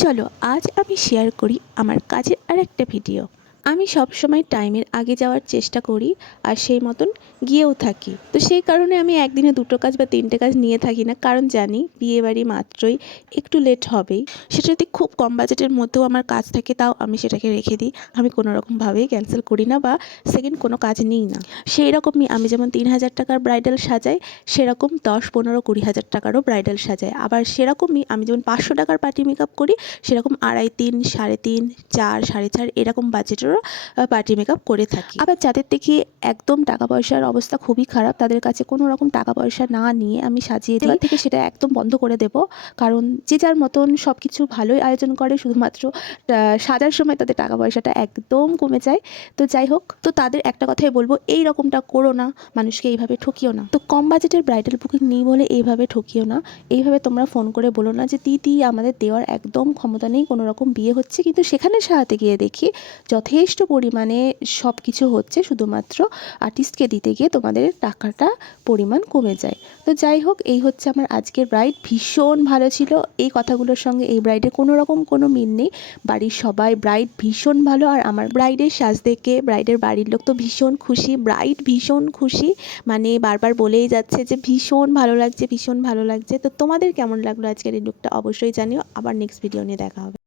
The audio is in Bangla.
চলো আজ আমি শেয়ার করি আমার কাজের আরেকটা ভিডিও। আমি সব সময় টাইমের আগে যাওয়ার চেষ্টা করি আর সেই মতন গিয়েও থাকি। তো সেই কারণে আমি একদিনে 2টো কাজ বা 3টে কাজ নিয়ে থাকি না, কারণ জানি বিয়েবাড়ি মাত্রই একটু লেট হবেই। সেটা যদি খুব কম বাজেটের মধ্যেও আমার কাজ থাকে তাও আমি সেটাকে রেখে দিই। আমি কোনো রকমভাবেই ক্যান্সেল করি না বা সেকেন্ড কোনো কাজ নিই না। সেই রকমই আমি যেমন 3,000 টাকার ব্রাইডাল সাজাই, সেরকম 10, 15, 20,000 টাকারও ব্রাইডাল সাজাই। আবার সেরকমই আমি যেমন 500 টাকার পার্টি মেকআপ করি, সেরকম 2.5, 3, 3.5, 4, 4.5 এরকম বাজেটেরও পার্টি মেকআপ করে থাকি। আবার যাদের দেখি একদম টাকা পয়সার অবস্থা খুবই খারাপ, তাদের কাছে কোনো রকম টাকা পয়সা না নিয়ে আমি সাজিয়ে দিই। এবার থেকে সেটা একদম বন্ধ করে দেব, কারণ যে যার মতন সব কিছু ভালোই আয়োজন করে, শুধুমাত্র সাজার সময় তাদের টাকা পয়সাটা একদম কমে যায়। তো যাই হোক, তো তাদের একটা কথাই বলবো, এই রকমটা করো না, মানুষকে এইভাবে ঠকিও না। তো কম বাজেটের ব্রাইডাল বুকিং নিই বলে এইভাবে ঠকিও না। এইভাবে তোমরা ফোন করে বলো না যে দিদি আমাদের দেওয়ার একদম ক্ষমতা নেই, কোনো রকম বিয়ে হচ্ছে, কিন্তু সেখানে সারাতে গিয়ে দেখি যথেষ্ট পরিমাণে সব কিছু হচ্ছে, শুধুমাত্র আর্টিস্টকে দিতে গিয়ে তোমাদের টাকাটা পরিমাণ কমে যায়। তো যাই হোক, এই হচ্ছে আমার আজকের ব্রাইড। ভীষণ ভালো ছিল। এই কথাগুলোর সঙ্গে এই ব্রাইডের কোনো রকম কোনো মিল নেই। বাড়ির সবাই ব্রাইড ভীষণ ভালো, আর আমার ব্রাইডের সাজ দেখে ব্রাইডের বাড়ির লোক তো ভীষণ খুশি, ব্রাইড ভীষণ খুশি, মানে বারবার বলেই যাচ্ছে যে ভীষণ ভালো লাগছে, ভীষণ ভালো লাগছে। তো তোমাদের কেমন লাগলো আজকের এই লুকটা অবশ্যই জানিও। আবার নেক্সট ভিডিও নিয়ে দেখা হবে।